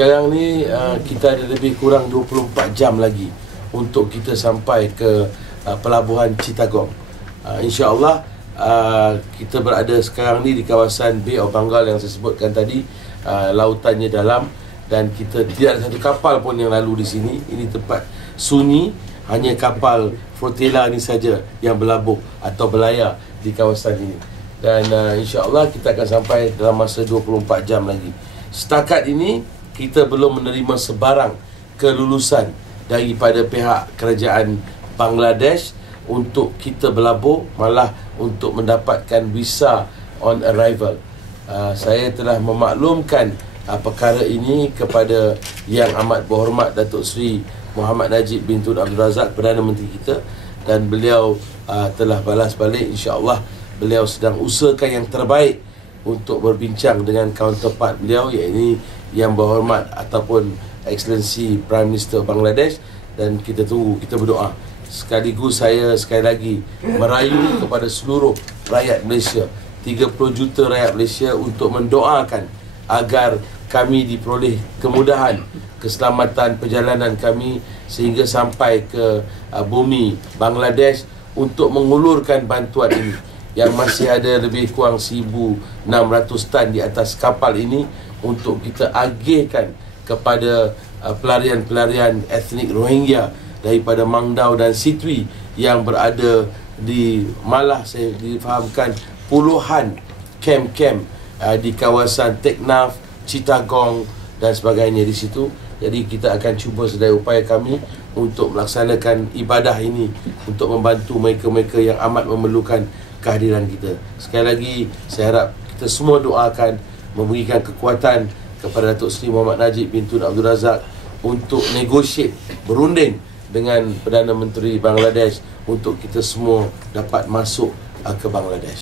sekarang ni kita ada lebih kurang 24 jam lagi untuk kita sampai ke pelabuhan Chittagong. InsyaAllah kita berada sekarang ni di kawasan Bay of Bengal yang saya sebutkan tadi. Lautannya dalam dan kita tidak ada satu kapal pun yang lalu di sini. Ini tempat sunyi, hanya kapal flotilla ni saja yang berlabuh atau berlayar di kawasan ini. Dan insya-Allah kita akan sampai dalam masa 24 jam lagi. Setakat ini kita belum menerima sebarang kelulusan daripada pihak kerajaan Bangladesh untuk kita berlabuh, malah untuk mendapatkan visa on arrival. Saya telah memaklumkan perkara ini kepada Yang Amat Berhormat Datuk Seri Muhammad Najib bin Tun Abdul Razak, Perdana Menteri kita, dan beliau telah balas balik. InsyaAllah beliau sedang usahakan yang terbaik untuk berbincang dengan counterpart beliau, iaitu Yang Berhormat ataupun Excellency Prime Minister Bangladesh, dan kita tunggu, kita berdoa. Sekaligus saya sekali lagi merayu kepada seluruh rakyat Malaysia, 30 juta rakyat Malaysia, untuk mendoakan agar kami diperoleh kemudahan keselamatan perjalanan kami sehingga sampai ke bumi Bangladesh untuk mengulurkan bantuan ini, yang masih ada lebih kurang 1,600 tan di atas kapal ini, untuk kita agihkan kepada pelarian-pelarian etnik Rohingya daripada Mangdao dan Sitwi yang berada di, malah saya difahamkan, puluhan kem-kem di kawasan Teknaf, Chittagong dan sebagainya di situ. Jadi kita akan cuba sedaya upaya kami untuk melaksanakan ibadah ini, untuk membantu mereka-mereka yang amat memerlukan kehadiran kita. Sekali lagi saya harap kita semua doakan, memberikan kekuatan kepada Datuk Seri Muhammad Najib bin Tun Abdul Razak untuk negotiate, berunding dengan Perdana Menteri Bangladesh untuk kita semua dapat masuk ke Bangladesh.